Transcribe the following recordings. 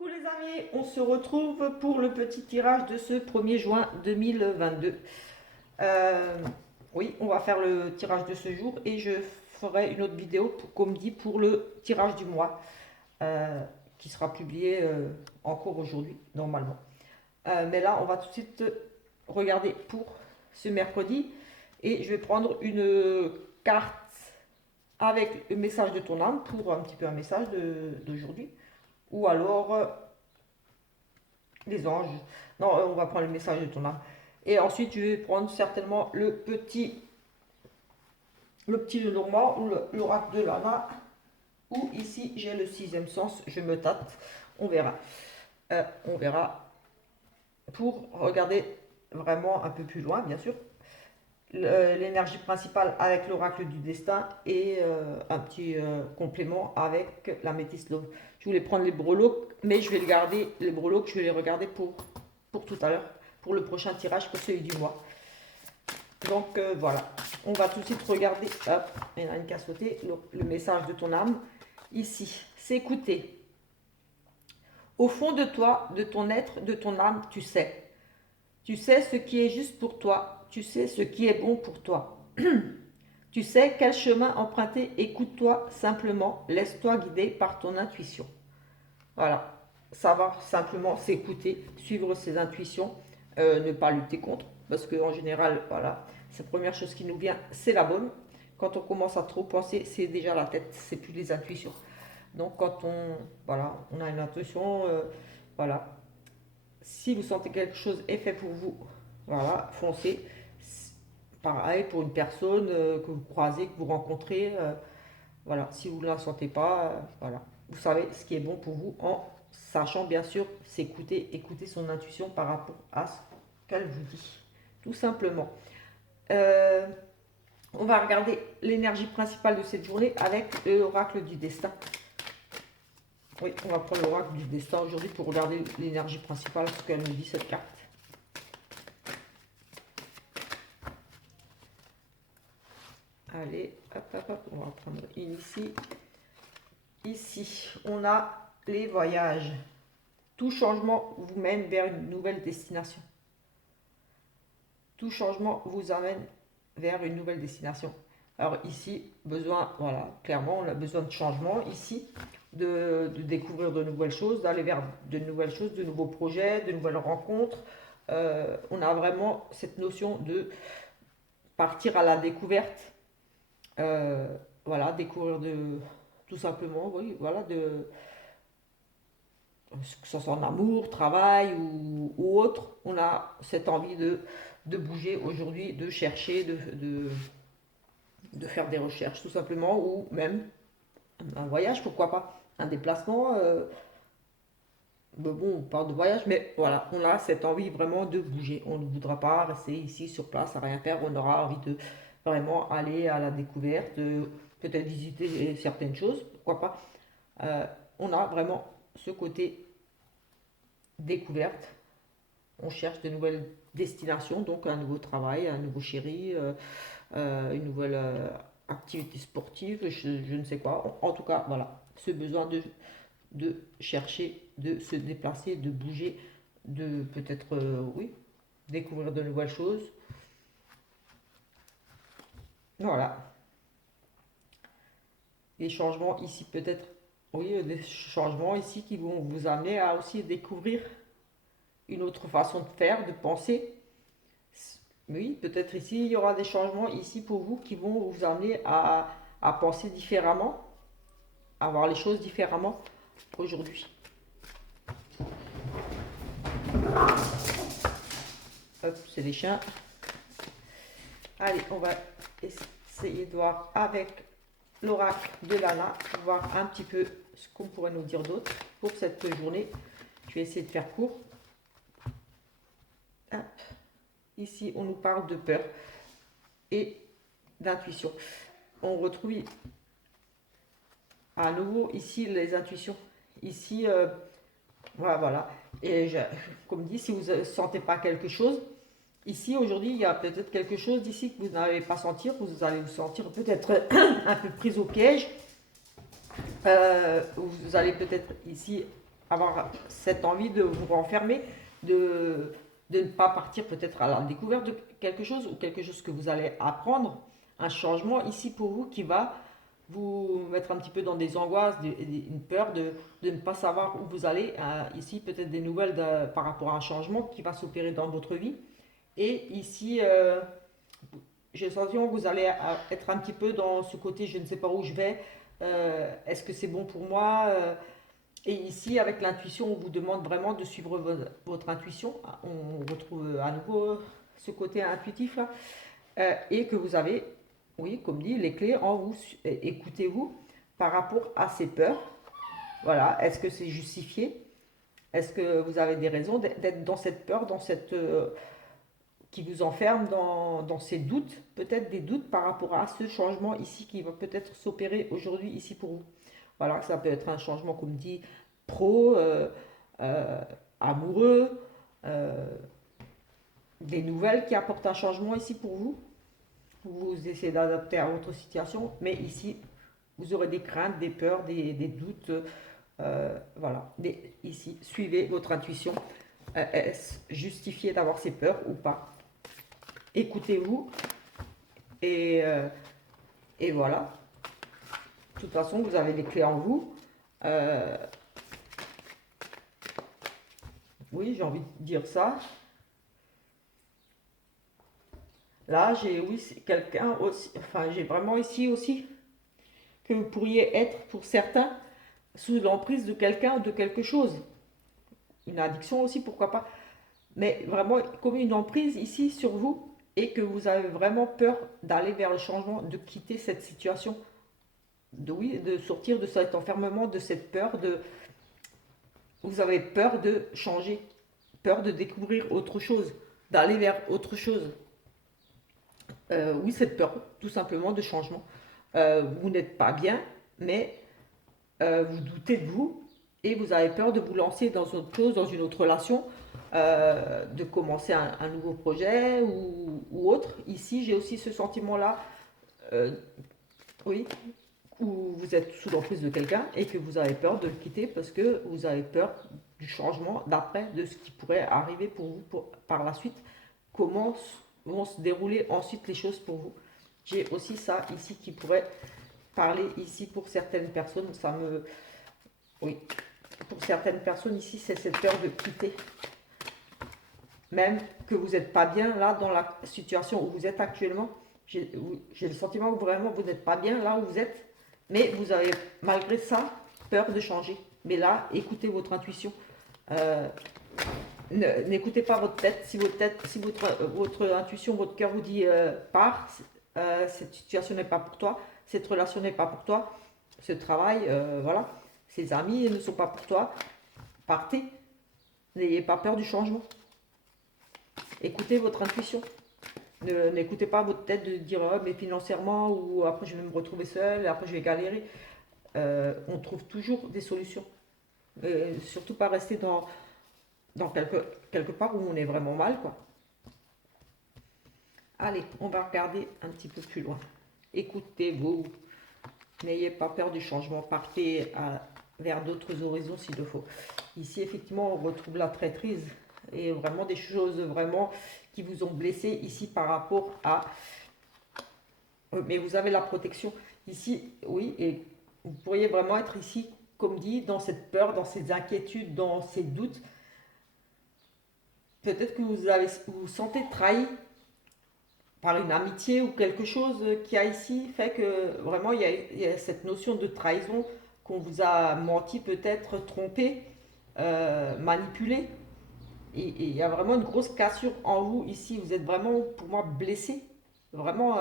Coucou les amis, on se retrouve pour le petit tirage de ce 1er juin 2022. Euh, oui, on va faire le tirage de ce jour et je ferai une autre vidéo, comme dit, pour le tirage du mois, euh, qui sera publié encore aujourd'hui, normalement. Mais là, on va tout de suite regarder pour ce mercredi et je vais prendre une carte avec le message de ton âme pour un petit peu un message d'aujourd'hui. Ou alors les anges. Non, on va prendre le message de ton âme. Et ensuite, je vais prendre certainement le petit Lenormand ou l'oracle de Lana. Ou ici, j'ai le sixième sens. Je me tâte. On verra. On verra pour regarder vraiment un peu plus loin, bien sûr. L'énergie principale avec l'oracle du destin et un petit complément avec la métisse love. Je voulais prendre les breloques, mais je vais les garder, les breloques, je vais les regarder pour tout à l'heure, pour le prochain tirage, pour celui du mois. Donc voilà, on va tout de suite regarder, hop, il y en a une qui a sauté, le message de ton âme. Ici, s'écouter. Au fond de toi, de ton être, de ton âme, tu sais. Tu sais ce qui est juste pour toi. Tu sais ce qui est bon pour toi. Tu sais quel chemin emprunter. Écoute-toi simplement. Laisse-toi guider par ton intuition. Voilà. Savoir simplement s'écouter, suivre ses intuitions, ne pas lutter contre. Parce qu'en général, voilà, c'est la première chose qui nous vient, c'est la bonne. Quand on commence à trop penser, c'est déjà la tête, c'est plus les intuitions. Donc quand voilà, on a une intuition, voilà, si vous sentez que quelque chose est fait pour vous, voilà, foncez. Pareil pour une personne que vous croisez, que vous rencontrez, voilà, si vous ne la sentez pas, voilà, vous savez ce qui est bon pour vous en sachant bien sûr s'écouter, écouter son intuition par rapport à ce qu'elle vous dit, tout simplement. Euh, on va regarder l'énergie principale de cette journée avec l'oracle du destin. Oui, on va prendre l'oracle du destin aujourd'hui pour regarder l'énergie principale, ce qu'elle nous dit cette carte. Allez, hop, hop, hop, on va prendre une ici. Ici, on a les voyages. Tout changement vous mène vers une nouvelle destination. Tout changement vous amène vers une nouvelle destination. Alors ici, besoin, voilà, clairement, on a besoin de changement ici, de découvrir de nouvelles choses, d'aller vers de nouvelles choses, de nouveaux projets, de nouvelles rencontres. On a vraiment cette notion de partir à la découverte. Voilà, découvrir tout simplement, oui, voilà, que ce soit en amour, travail ou autre, on a cette envie de bouger aujourd'hui, de chercher, de faire des recherches tout simplement, ou même un voyage, pourquoi pas, un déplacement. Bon, on parle de voyage, mais voilà, on a cette envie vraiment de bouger. On ne voudra pas rester ici sur place à rien faire, on aura envie de vraiment aller à la découverte, peut-être visiter certaines choses, pourquoi pas. Euh, on a vraiment ce côté découverte. On cherche de nouvelles destinations, donc un nouveau travail, un nouveau chéri, une nouvelle activité sportive, je ne sais quoi. En tout cas, voilà, ce besoin de chercher, de se déplacer, de bouger, de peut-être, oui, découvrir de nouvelles choses. Voilà, des changements ici peut-être, oui, des changements ici qui vont vous amener à aussi découvrir une autre façon de faire, de penser. Oui, peut-être ici, il y aura des changements ici pour vous qui vont vous amener à penser différemment, à voir les choses différemment aujourd'hui. Hop, c'est les chiens. Allez, on va essayer de voir avec l'oracle de Lana, voir un petit peu ce qu'on pourrait nous dire d'autre pour cette journée. Je vais essayer de faire court. Hop. Ici, on nous parle de peur et d'intuition. On retrouve à nouveau ici les intuitions. Ici, voilà. Et comme dit, si vous ne sentez pas quelque chose, ici aujourd'hui, il y a peut-être quelque chose d'ici que vous n'allez pas sentir, vous allez vous sentir peut-être un peu prise au piège. Vous allez peut-être ici avoir cette envie de vous renfermer, de, de ne pas partir peut-être à la découverte de quelque chose ou quelque chose que vous allez apprendre, un changement ici pour vous qui va vous mettre un petit peu dans des angoisses, une peur de ne pas savoir où vous allez. Ici, peut-être des nouvelles par rapport à un changement qui va s'opérer dans votre vie. Et ici, j'ai le sentiment que vous allez être un petit peu dans ce côté je ne sais pas où je vais, est-ce que c'est bon pour moi et ici, avec l'intuition, on vous demande vraiment de suivre votre intuition. On retrouve à nouveau ce côté intuitif là. Et que vous avez, oui, comme dit, les clés en vous. Écoutez-vous par rapport à ces peurs. Voilà, est-ce que c'est justifié? Est-ce que vous avez des raisons d'être dans cette peur, dans cette qui vous enferme dans ces doutes, peut-être des doutes par rapport à ce changement ici qui va peut-être s'opérer aujourd'hui ici pour vous. Voilà, ça peut être un changement, comme dit, pro, euh, amoureux, euh, des nouvelles qui apportent un changement ici pour vous. Vous essayez d'adapter à votre situation, mais ici, vous aurez des craintes, des peurs, des doutes. Voilà, ici, suivez votre intuition. Est-ce justifié d'avoir ces peurs ou pas? Écoutez-vous et, et voilà. De toute façon, vous avez les clés en vous. Euh, oui, j'ai envie de dire ça. Là, j'ai oui, quelqu'un aussi. Enfin, j'ai vraiment ici aussi que vous pourriez être pour certains sous l'emprise de quelqu'un ou de quelque chose. Une addiction aussi, pourquoi pas. Mais vraiment comme une emprise ici sur vous et que vous avez vraiment peur d'aller vers le changement, de quitter cette situation, oui, de sortir de cet enfermement, de cette peur de, vous avez peur de changer, peur de découvrir autre chose, d'aller vers autre chose. Oui, cette peur, tout simplement, de changement. Vous n'êtes pas bien, mais vous doutez de vous et vous avez peur de vous lancer dans autre chose, dans une autre relation, de commencer un nouveau projet ou autre. Ici, j'ai aussi ce sentiment-là, euh, oui, où vous êtes sous l'emprise de quelqu'un et que vous avez peur de le quitter parce que vous avez peur du changement d'après, de ce qui pourrait arriver pour vous par la suite. Comment vont se dérouler ensuite les choses pour vous. J'ai aussi ça ici qui pourrait parler ici pour certaines personnes. Ça me, oui, pour certaines personnes ici, c'est cette peur de quitter. Même que vous n'êtes pas bien là dans la situation où vous êtes actuellement. J'ai le sentiment que vraiment vous n'êtes pas bien là où vous êtes, mais vous avez malgré ça peur de changer. Mais là, écoutez votre intuition. Euh, N'écoutez pas votre tête. Si votre tête, si votre intuition, votre cœur vous dit pars, cette situation n'est pas pour toi, cette relation n'est pas pour toi, ce travail, voilà, ces amis ne sont pas pour toi, partez. N'ayez pas peur du changement. Écoutez votre intuition. N'écoutez pas votre tête de dire oh, mais financièrement ou après je vais me retrouver seul, après je vais galérer. On trouve toujours des solutions. Surtout pas rester dans quelque part où on est vraiment mal, quoi. Allez, on va regarder un petit peu plus loin. Écoutez-vous. N'ayez pas peur du changement. Partez vers d'autres horizons s'il le faut. Ici, effectivement, on retrouve la traîtrise et vraiment des choses vraiment qui vous ont blessé ici par rapport à... Mais vous avez la protection. Ici, oui, et vous pourriez vraiment être ici, comme dit, dans cette peur, dans ces inquiétudes, dans ces doutes. Peut-être que vous vous sentez trahi par une amitié ou quelque chose qui a ici fait que vraiment il y a cette notion de trahison, qu'on vous a menti, peut-être trompé, manipulé. Et il y a vraiment une grosse cassure en vous ici. Vous êtes vraiment, pour moi, blessé. Vraiment,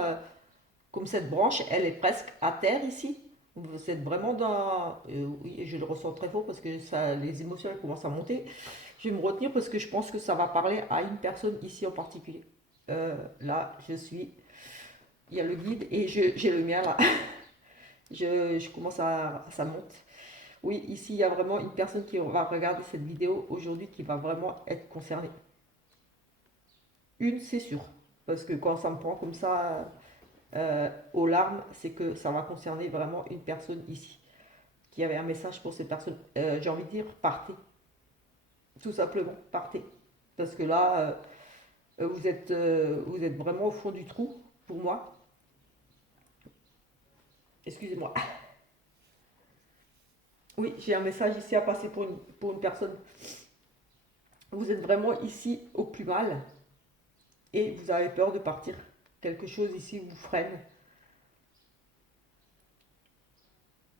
comme cette branche, elle est presque à terre ici. Vous êtes vraiment dans... oui, je le ressens très fort parce que ça, les émotions elles commencent à monter. Je vais me retenir parce que je pense que ça va parler à une personne ici en particulier. Là, je suis... Il y a le guide et j'ai le mien là. Je commence à... Ça monte. Oui, ici, il y a vraiment une personne qui va regarder cette vidéo aujourd'hui qui va vraiment être concernée. Une, c'est sûr. Parce que quand ça me prend comme ça aux larmes, c'est que ça va concerner vraiment une personne ici. qui avait un message pour ces personnes. J'ai envie de dire, partez. Tout simplement, partez. Parce que là, vous êtes vraiment au fond du trou, pour moi. Excusez-moi. Oui, j'ai un message ici à passer pour une personne. Vous êtes vraiment ici au plus mal et vous avez peur de partir. Quelque chose ici vous freine.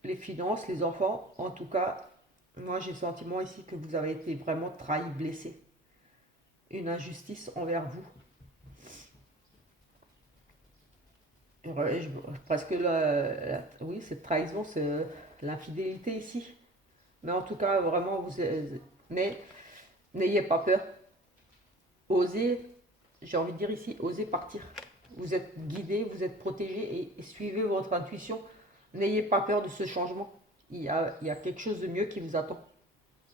Les finances, les enfants, en tout cas, moi j'ai le sentiment ici que vous avez été vraiment trahi, blessé. Une injustice envers vous. Presque oui, cette trahison, c'est l'infidélité ici. Mais en tout cas, vraiment, mais n'ayez pas peur. Osez, j'ai envie de dire ici, osez partir. Vous êtes guidé, vous êtes protégé et suivez votre intuition. N'ayez pas peur de ce changement. Il y a quelque chose de mieux qui vous attend.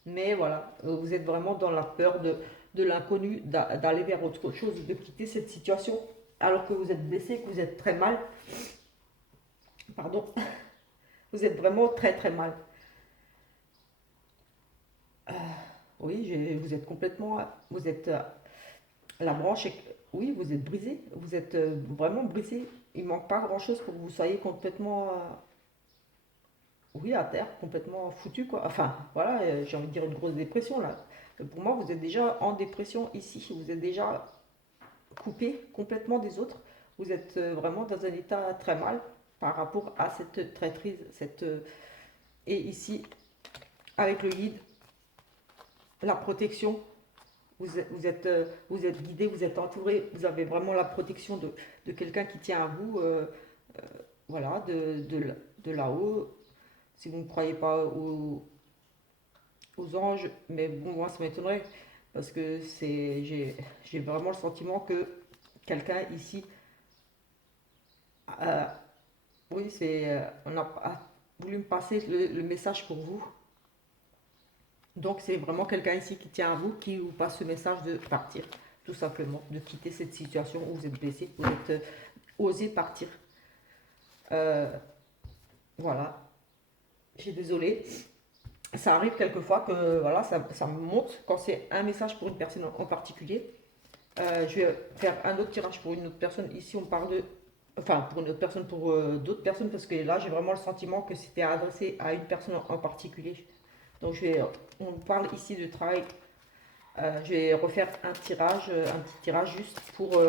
Mais voilà, vous êtes vraiment dans la peur de l'inconnu, d'aller vers autre chose, de quitter cette situation alors que vous êtes blessé, que vous êtes très mal. Pardon, vous êtes vraiment très très mal. Oui, vous êtes complètement, vous êtes la branche, oui, vous êtes brisé, vous êtes vraiment brisé. Il ne manque pas grand-chose pour que vous soyez complètement, oui, à terre, complètement foutu, quoi. Enfin, voilà, j'ai envie de dire une grosse dépression, là. Pour moi, vous êtes déjà en dépression ici, vous êtes déjà coupé complètement des autres. Vous êtes vraiment dans un état très mal par rapport à cette traîtrise, et ici, avec le guide, la protection. Vous êtes guidé, vous êtes entouré, vous avez vraiment la protection de quelqu'un qui tient à vous, voilà, de là-haut. Si vous ne croyez pas aux anges, mais bon, moi ça m'étonnerait, parce que j'ai vraiment le sentiment que quelqu'un ici, euh, oui, on a voulu me passer le message pour vous. Donc c'est vraiment quelqu'un ici qui tient à vous, qui vous passe ce message de partir, tout simplement, de quitter cette situation où vous êtes blessé, vous êtes osé partir. Euh, voilà, je suis désolée. Ça arrive quelquefois que voilà, ça me monte quand c'est un message pour une personne en particulier. Je vais faire un autre tirage pour une autre personne. Ici, on parle de. Enfin, pour une autre personne, pour d'autres personnes, parce que là, j'ai vraiment le sentiment que c'était adressé à une personne en particulier. Donc, on parle ici de travail. Je vais refaire un petit tirage juste pour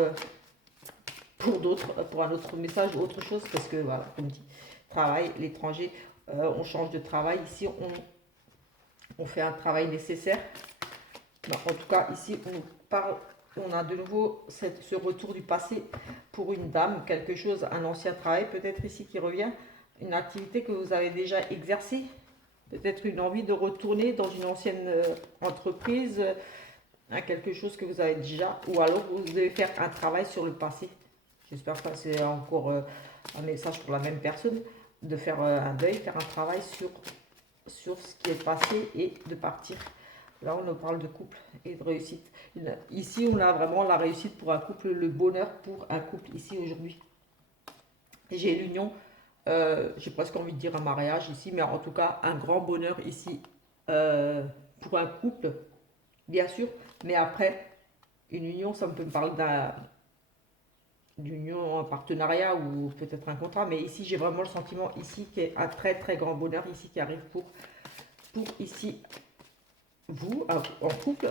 d'autres, pour un autre message ou autre chose, parce que voilà, comme dit, travail, l'étranger, on change de travail. Ici, on fait un travail nécessaire. Non, en tout cas, ici, on a de nouveau ce retour du passé pour une dame, quelque chose, un ancien travail peut-être ici qui revient, une activité que vous avez déjà exercée, peut-être une envie de retourner dans une ancienne entreprise, quelque chose que vous avez déjà, ou alors vous devez faire un travail sur le passé. J'espère que c'est encore un message pour la même personne, de faire un deuil, faire un travail sur ce qui est passé et de partir. Là, on nous parle de couple et de réussite. Ici, on a vraiment la réussite pour un couple, le bonheur pour un couple ici aujourd'hui. J'ai l'union, j'ai presque envie de dire un mariage ici, mais en tout cas, un grand bonheur ici euh, pour un couple, bien sûr. Mais après, une union, ça me peut me parler d'union, un partenariat ou peut-être un contrat. Mais ici, j'ai vraiment le sentiment ici qu'il y a un très très grand bonheur ici qui arrive pour ici vous, en couple.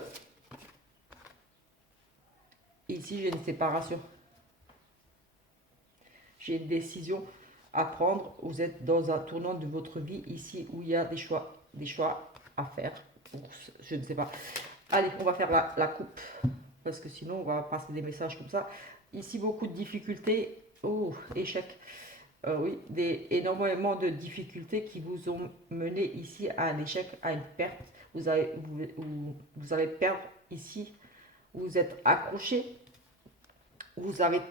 Ici, j'ai une séparation. J'ai une décision à prendre. Vous êtes dans un tournant de votre vie ici où il y a des choix à faire. Je ne sais pas. Allez, on va faire la coupe. Parce que sinon, on va passer des messages comme ça. Ici, beaucoup de difficultés. Oh, échec. Oui, énormément de difficultés qui vous ont mené ici à un échec, à une perte. Vous allez perdre ici. Vous êtes accroché. Vous avez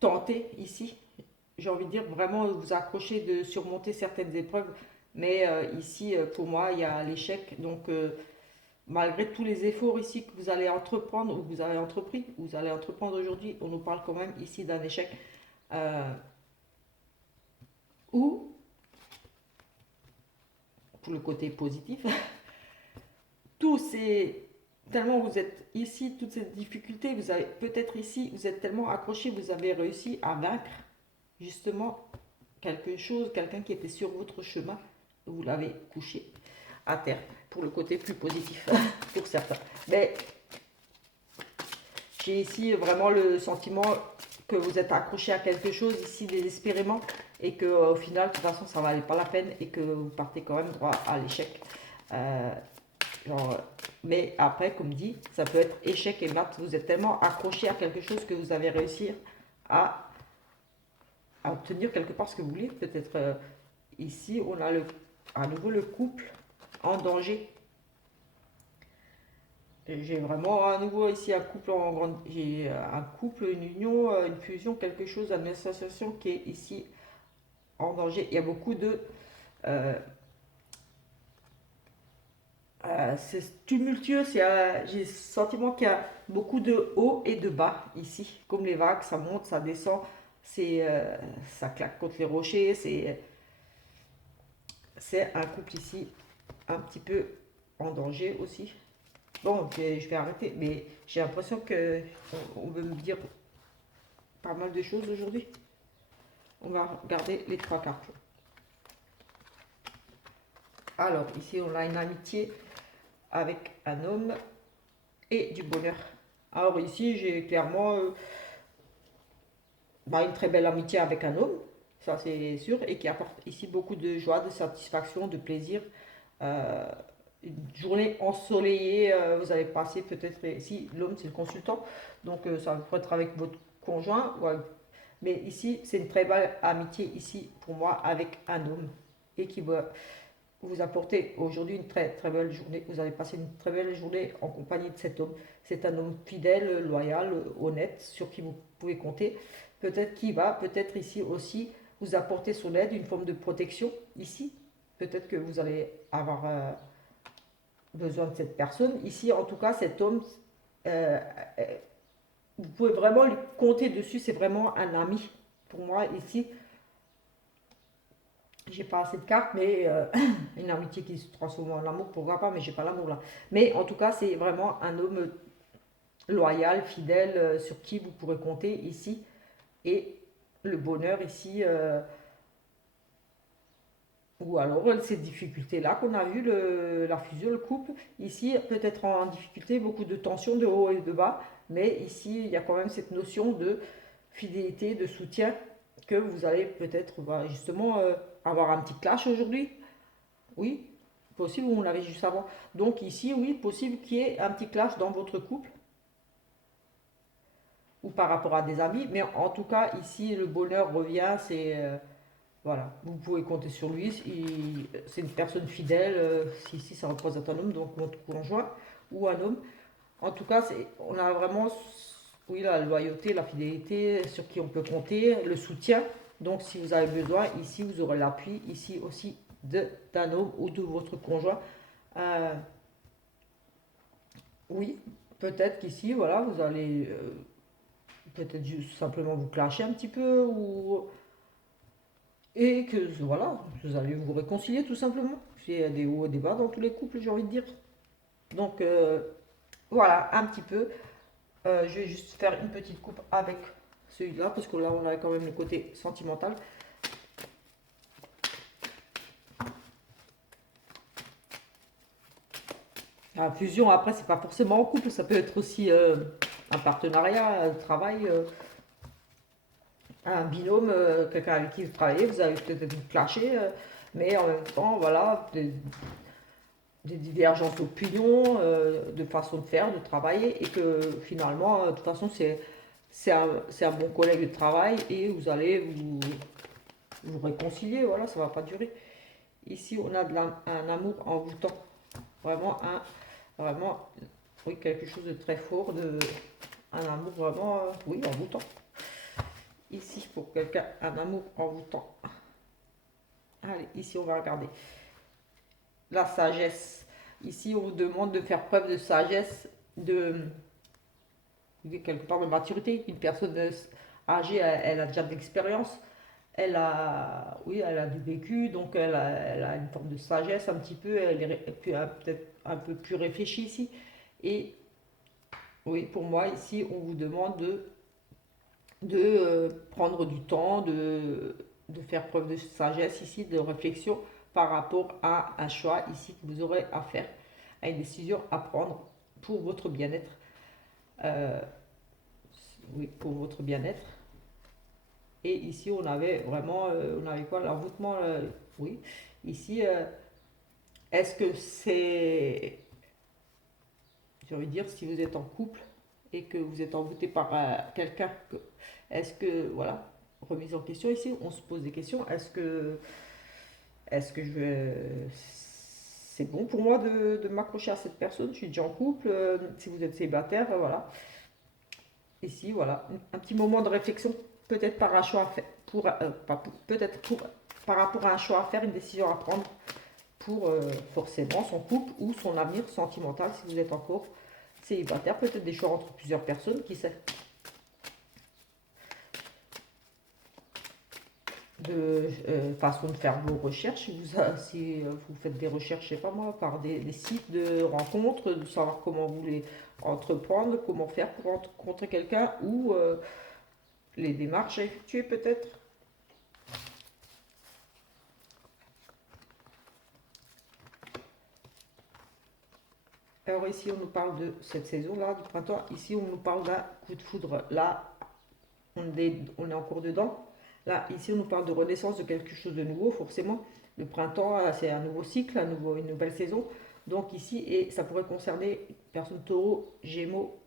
tenté ici. J'ai envie de dire vraiment vous accrocher de surmonter certaines épreuves. Mais ici, pour moi, il y a l'échec. Donc, malgré tous les efforts ici que vous allez entreprendre ou que vous avez entrepris, vous allez entreprendre aujourd'hui, on nous parle quand même ici d'un échec euh, où pour le côté positif. Tous ces tellement vous êtes ici, toutes ces difficultés, vous avez peut-être ici, vous êtes tellement accroché, vous avez réussi à vaincre justement quelque chose, quelqu'un qui était sur votre chemin, vous l'avez couché à terre pour le côté plus positif pour certains. Mais j'ai ici vraiment le sentiment que vous êtes accroché à quelque chose ici désespérément et que au final de toute façon ça ne valait pas la peine et que vous partez quand même droit à l'échec. Genre, mais après, comme dit, ça peut être échec et mat. Vous êtes tellement accroché à quelque chose que vous avez réussi à, obtenir quelque part ce que vous voulez. Peut-être ici, on a à nouveau le couple en danger. J'ai vraiment à nouveau ici un couple en grande. J'ai un couple, une union, une fusion, quelque chose, une association qui est ici en danger. Il y a beaucoup de. C'est tumultueux, j'ai le sentiment qu'il y a beaucoup de hauts et de bas ici, comme les vagues, ça monte, ça descend, ça claque contre les rochers, c'est un couple ici un petit peu en danger aussi. Bon, je vais arrêter, mais j'ai l'impression que on veut me dire pas mal de choses aujourd'hui. On va regarder les trois cartes. Alors, ici, on a une amitié avec un homme et du bonheur. Alors ici, j'ai clairement une très belle amitié avec un homme, ça c'est sûr, et qui apporte ici beaucoup de joie, de satisfaction, de plaisir. Euh, une journée ensoleillée, vous allez passer peut-être, ici l'homme c'est le consultant, donc ça peut être avec votre conjoint, mais ici c'est une très belle amitié ici pour moi avec un homme et qui va vous apporter aujourd'hui une très très belle journée. Vous allez passer une très belle journée en compagnie de cet homme. C'est un homme fidèle, loyal, honnête, sur qui vous pouvez compter. Peut-être qu'il va, peut-être ici aussi, vous apporter son aide, une forme de protection ici. Peut-être que vous allez avoir besoin de cette personne. Ici, en tout cas, cet homme, euh, euh, vous pouvez vraiment lui compter dessus. C'est vraiment un ami. Pour moi, ici, j'ai pas assez de cartes, mais une amitié qui se transforme en amour, pourquoi pas, mais j'ai pas l'amour là. Mais en tout cas, c'est vraiment un homme loyal, fidèle, sur qui vous pourrez compter ici. Et le bonheur ici, ou alors ces difficultés-là qu'on a vu, la fusion, le couple, ici peut-être en difficulté, beaucoup de tensions de haut et de bas, mais ici il y a quand même cette notion de fidélité, de soutien que vous allez peut-être justement avoir un petit clash aujourd'hui. Oui, possible, on l'avait juste avant. Donc ici, oui, possible qu'il y ait un petit clash dans votre couple ou par rapport à des amis, mais en tout cas, ici, le bonheur revient, voilà, vous pouvez compter sur lui, c'est une personne fidèle, si ici ça représente un homme, donc votre conjoint ou un homme. En tout cas, on a vraiment, oui, la loyauté, la fidélité, sur qui on peut compter, le soutien. Donc si vous avez besoin, ici, vous aurez l'appui, ici aussi, d'un homme ou de votre conjoint. Euh, oui, peut-être qu'ici, voilà, vous allez peut-être juste simplement vous clasher un petit peu, et que voilà, vous allez vous réconcilier tout simplement. Il y a des hauts et des bas dans tous les couples, j'ai envie de dire. Donc voilà, un petit peu. Je vais juste faire une petite coupe avec celui-là, parce que là, on a quand même le côté sentimental. La fusion, après, c'est pas forcément en couple, ça peut être aussi un partenariat, un travail, un binôme, quelqu'un avec qui vous travaillez, vous avez peut-être vous clasher, mais en même temps, voilà, des divergences d'opinion, de façon de faire, de travailler, et que finalement, de toute façon, c'est un bon collègue de travail et vous allez vous réconcilier, voilà, ça va pas durer. Ici, on a un amour envoûtant, vraiment, vraiment, oui, quelque chose de très fort, un amour vraiment, oui, envoûtant. Ici, pour quelqu'un, un amour envoûtant. Allez, ici, on va regarder. La sagesse. Ici, on vous demande de faire preuve de sagesse, quelque part de maturité. Une personne âgée, elle a déjà de l'expérience. oui, elle a du vécu, donc elle a une forme de sagesse un petit peu, elle est peut-être un peu plus réfléchie ici. Et oui, pour moi, ici, on vous demande de prendre du temps, de faire preuve de sagesse ici, de réflexion par rapport à un choix ici que vous aurez à faire, à une décision à prendre pour votre bien-être. Euh, oui, pour votre bien-être. Et ici, on avait vraiment, on avait quoi, l'envoûtement, oui. Ici, est-ce que c'est, j'ai envie de dire, si vous êtes en couple et que vous êtes envoûté par quelqu'un, est-ce que, voilà, remise en question ici, on se pose des questions. Est-ce que c'est bon pour moi de m'accrocher à cette personne? Je suis déjà en couple. Si vous êtes célibataire, voilà. Ici, voilà, un petit moment de réflexion, peut-être par un choix à faire, peut-être par rapport à un choix à faire, une décision à prendre pour forcément son couple ou son avenir sentimental si vous êtes encore célibataire, peut-être des choix entre plusieurs personnes, qui sait. De façon de faire vos recherches, si vous faites des recherches, je sais pas moi, par des sites de rencontres, de savoir comment vous voulez entreprendre, comment faire pour rencontrer quelqu'un ou les démarches à effectuer peut-être. Alors ici, on nous parle de cette saison-là, du printemps. Ici, on nous parle d'un coup de foudre. Là, on est encore dedans. Là, ici, on nous parle de renaissance de quelque chose de nouveau, forcément. Le printemps, c'est un nouveau cycle, une nouvelle saison. Donc ici, et ça pourrait concerner personnes taureau, gémeaux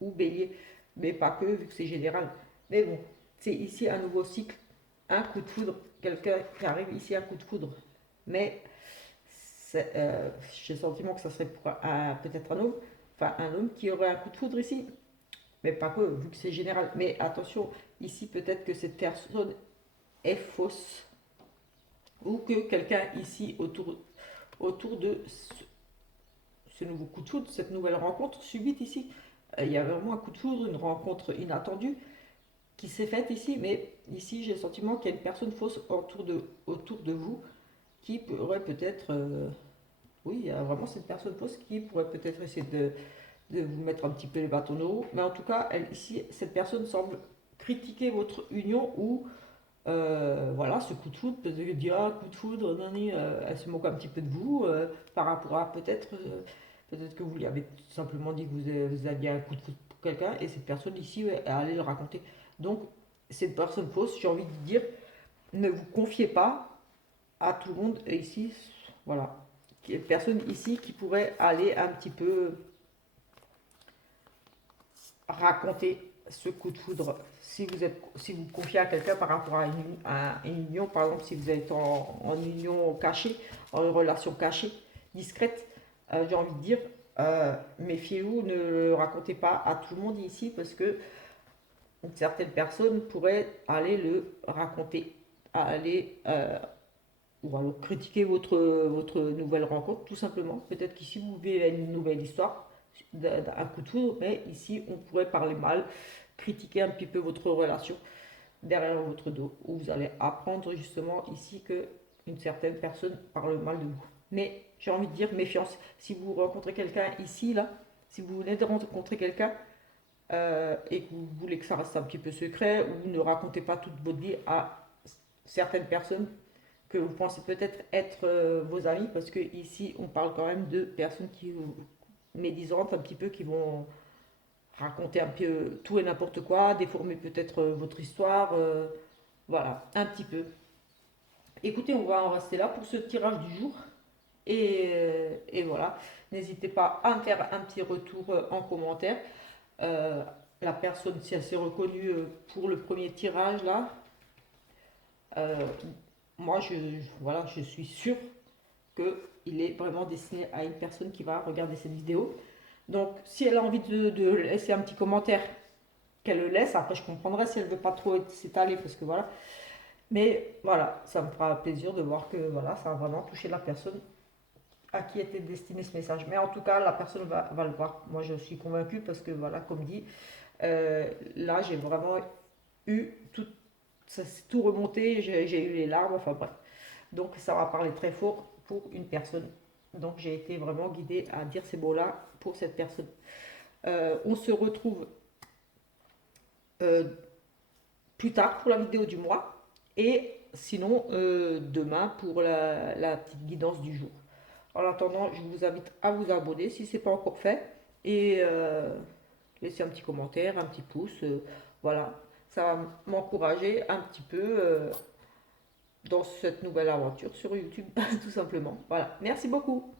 ou bélier. Mais pas que, vu que c'est général. Mais bon, c'est ici un nouveau cycle, un coup de foudre. Quelqu'un qui arrive ici, un coup de foudre. Mais j'ai le sentiment que ça serait pour peut-être un homme, enfin un homme qui aurait un coup de foudre ici, mais pas que, vu que c'est général. Mais attention, ici peut-être que cette personne est fausse, ou que quelqu'un ici autour de ce nouveau coup de foudre, cette nouvelle rencontre subite ici, il y a vraiment un coup de foudre, une rencontre inattendue qui s'est faite ici, mais ici j'ai le sentiment qu'il y a une personne fausse autour de vous qui pourrait peut-être oui, il y a vraiment cette personne fausse qui pourrait peut-être essayer de vous mettre un petit peu les bâtons dans l'eau. Mais en tout cas, ici, cette personne semble critiquer votre union ou voilà, ce coup de foudre, peut-être qu'elle dit ah, coup de foudre, nani, elle se moque un petit peu de vous par rapport à peut-être que vous lui avez tout simplement dit que vous aviez un coup de foudre pour quelqu'un et cette personne ici ouais, est allée le raconter. Donc, cette personne fausse, j'ai envie de dire, ne vous confiez pas à tout le monde et ici, voilà. Il y a personne ici qui pourrait aller un petit peu raconter ce coup de foudre. Si vous confiez à quelqu'un par rapport à une union, par exemple, si vous êtes en union cachée, en relation cachée, discrète, j'ai envie de dire, méfiez-vous, ne le racontez pas à tout le monde ici parce que certaines personnes pourraient aller le raconter, aller ou alors critiquer votre nouvelle rencontre, tout simplement. Peut-être qu'ici vous vivez une nouvelle histoire, d'un coup de foudre, mais ici on pourrait parler mal, critiquer un petit peu votre relation derrière votre dos, où vous allez apprendre justement ici que une certaine personne parle mal de vous. Mais j'ai envie de dire méfiance. Si vous rencontrez quelqu'un ici, là, si vous venez de rencontrer quelqu'un et que vous voulez que ça reste un petit peu secret, ou ne racontez pas toute votre vie à certaines personnes que vous pensez peut-être être vos amis, parce que ici on parle quand même de personnes qui médisantes un petit peu, qui vont raconter un peu tout et n'importe quoi, déformer peut-être votre histoire, voilà, un petit peu. Écoutez, on va en rester là pour ce tirage du jour. Et voilà, n'hésitez pas à me faire un petit retour en commentaire. Euh, la personne, si elle s'est reconnue pour le premier tirage là, euh, moi voilà, je suis sûre qu'il est vraiment destiné à une personne qui va regarder cette vidéo. Donc, si elle a envie de laisser un petit commentaire, qu'elle le laisse. Après, je comprendrai si elle veut pas trop s'étaler, parce que voilà. Mais voilà, ça me fera plaisir de voir que voilà, ça a vraiment touché la personne à qui était destiné ce message. Mais en tout cas, la personne va le voir. Moi, je suis convaincue parce que voilà, comme dit, là, j'ai vraiment eu ça s'est tout remonté, j'ai eu les larmes, enfin bref. Donc ça m'a parlé très fort pour une personne. Donc j'ai été vraiment guidée à dire ces mots-là pour cette personne. On se retrouve euh, plus tard pour la vidéo du mois et sinon demain pour la petite guidance du jour. En attendant, je vous invite à vous abonner si ce n'est pas encore fait et laisser un petit commentaire, un petit pouce. Voilà, ça va m'encourager un petit peu dans cette nouvelle aventure sur YouTube, tout simplement. Voilà, merci beaucoup.